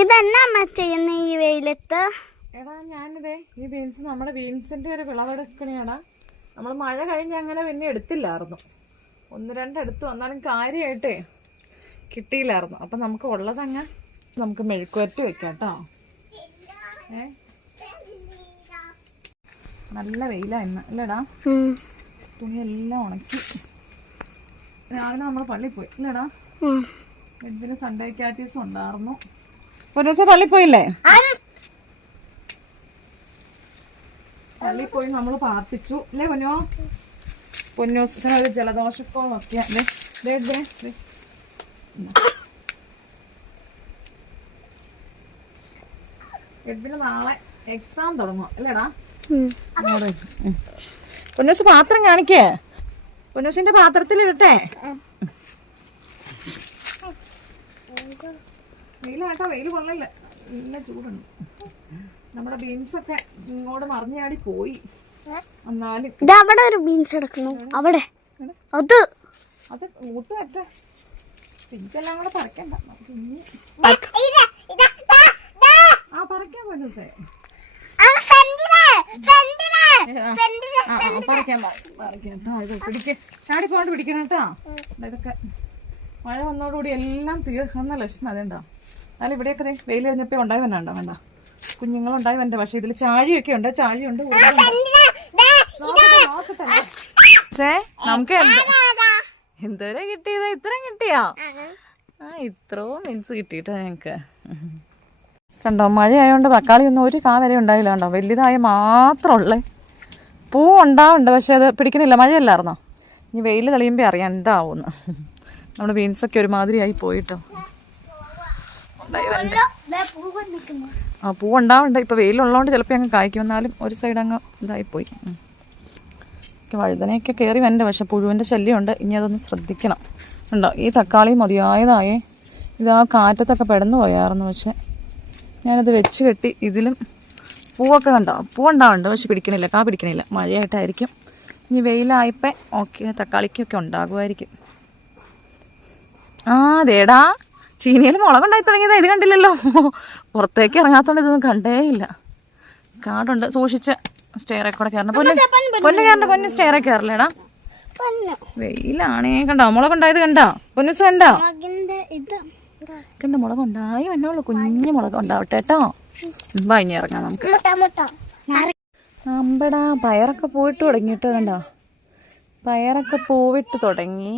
ഇതെന്നാ അമ്മ ചെയ്യുന്ന ഈ വെയിലത്ത്? എടാ ഞാനിതേ ഈ ബീൻസ് നമ്മുടെ ബീൻസിന്റെ ഒരു വിളവെടുക്കണേടാ. നമ്മൾ മഴ കഴിഞ്ഞ് അങ്ങനെ പിന്നെ എടുത്തില്ലായിരുന്നു. ഒന്ന് രണ്ടെടുത്ത് വന്നാലും കാര്യമായിട്ടേ കിട്ടിയില്ലായിരുന്നു. അപ്പം നമുക്ക് ഉള്ളതങ്ങ് നമുക്ക് മെഴുക്കുവരട്ടി വെക്കാം കേട്ടോ. ഏ? നല്ല വെയിലാ ഇന്ന് അല്ലേടാ. തുണിയെല്ലാം ഉണക്കി. രാവിലെ നമ്മൾ പള്ളിയിൽ പോയി അല്ലേടാ? എന്തിന് സൺഡേ കാറ്റീസ് ഉണ്ടായിരുന്നു. ഒരു പള്ളി പോയില്ലേ? പള്ളി പോയി നമ്മൾ പ്രാർത്ഥിച്ചു. അല്ലേ പൊന്നോ? പൊന്നൂസിന് ഒരു ദേ, ദേ. എഡിന് നാളെ എക്സാം തുടങ്ങും. അല്ലേടാ. പൊന്നൂസ് പാത്രം കാണിക്കേ? പൊന്നോസിന്റെ പാത്രത്തിൽ ഇടട്ടെ വെയിലാട്ടോ വെയിൽ കൊള്ളല്ല. നല്ല ചൂടുണ്ട്. നമ്മുടെ ബീൻസ് ഒക്കെ ഇങ്ങോട്ട് മറിഞ്ഞാടി പോയി. എന്നാലും ഇത് അവിടെ ഒരു ബീൻസ് എടുക്കുന്നു അവിടെ. അത്. അത് മൂത്ത് പറ്റേ പിഞ്ചെല്ലാം കൂടെ പറിക്കണ്ട. ആ പറിക്കാൻ കേട്ടോ ചാടി പോകാണ്ട് പിടിക്കണം കേട്ടോ. ഇതൊക്കെ. മഴ വന്നോടുകൂടി എല്ലാം തീർക്കുന്ന ലക്ഷണം. അതുണ്ടോ എന്നാലും ഇവിടെയൊക്കെ വെയിൽ കഴിഞ്ഞപ്പോ ഉണ്ടായി വന്നാണ്ടോ വേണ്ട കുഞ്ഞുങ്ങളുണ്ടായി വരണ്ട പക്ഷെ ഇതിൽ ചാഴിയൊക്കെ ഉണ്ട്. ചാഴിയുണ്ട് സേ നമുക്ക് എന്താ? എന്തോരം കിട്ടിയത്? ഇത്രയും കിട്ടിയാ? ആ ഇത്രോ മീൻസ് കിട്ടിയിട്ടാ ഞങ്ങക്ക്. കണ്ടോ മഴയായതുകൊണ്ട് തക്കാളി ഒന്നും ഒരു കാ വരെ ഉണ്ടായില്ല കണ്ടോ? വലുതായ മാത്രമുള്ളേ പൂ ഉണ്ടാവുന്നുണ്ട് പക്ഷെ അത് പിടിക്കണില്ല. മഴയല്ലായിരുന്നോ? ഇനി വെയിൽ തെളിയുമ്പോൾ അറിയാം എന്താവുമെന്ന് നമ്മുടെ ബീൻസൊക്കെ ഒരുമാതിരിയായി പോയിട്ടോ. ആ പൂ ഉണ്ടാവണ്ട. ഇപ്പോൾ വെയിലുള്ളതുകൊണ്ട് ചിലപ്പോ അങ്ങ് കായ്ക്കും. വന്നാലും ഒരു സൈഡ് അങ്ങ് ഇതായി പോയി ഒക്കെ വഴുതനയൊക്കെ കയറി വരണ്ട. പക്ഷെ പുഴുവിന്റെ ശല്യമുണ്ട്. ഇനി അതൊന്ന് ശ്രദ്ധിക്കണം. ഉണ്ടോ ഈ തക്കാളി മതിയായതായേ. ഇത് ആ കാറ്റത്തൊക്കെ പെടന്നു പോയായിരുന്നു. പക്ഷെ ഞാനത് വെച്ച് കെട്ടി ഇതിലും പൂവൊക്കെ കണ്ടോ? പൂവുണ്ടാവുന്നുണ്ട് പക്ഷെ പിടിക്കണില്ല. കാ പിടിക്കണില്ല. മഴയായിട്ടായിരിക്കും. ഇനി വെയിലായപ്പോൾ ഓക്കെ തക്കാളിക്കൊക്കെ ഉണ്ടാകുമായിരിക്കും. ആ അതേടാ. ചീനിയിൽ മുളകുണ്ടായി തുടങ്ങിയതാ ഇത് കണ്ടില്ലല്ലോ. പുറത്തേക്ക് ഇറങ്ങാത്തോണ്ട് ഇതൊന്നും കണ്ടേയില്ല കാടുണ്ട്. സൂക്ഷിച്ച് സ്റ്റെയറെ കൂടെ കയറണം. പൊന്ന് പൊന്ന് കയറണ്ട പൊന്ന് സ്റ്റെയറെ കയറില്ലേടാ. വെയിലാണേ കണ്ടോ? മുളകുണ്ടായത് കണ്ടോ? പൊന്നുസ് കണ്ടോ? കണ്ട മുളക് ഉണ്ടായി വന്നോളൂ കുഞ്ഞു മുളക് ഉണ്ടാവട്ടെ കേട്ടോ. ബാ ഇനി ഇറങ്ങാം നമുക്ക്. അമ്പടാ പയറൊക്കെ പോയിട്ട് തുടങ്ങിയിട്ട് കണ്ടോ? പയറൊക്കെ പൂവിട്ട് തുടങ്ങി.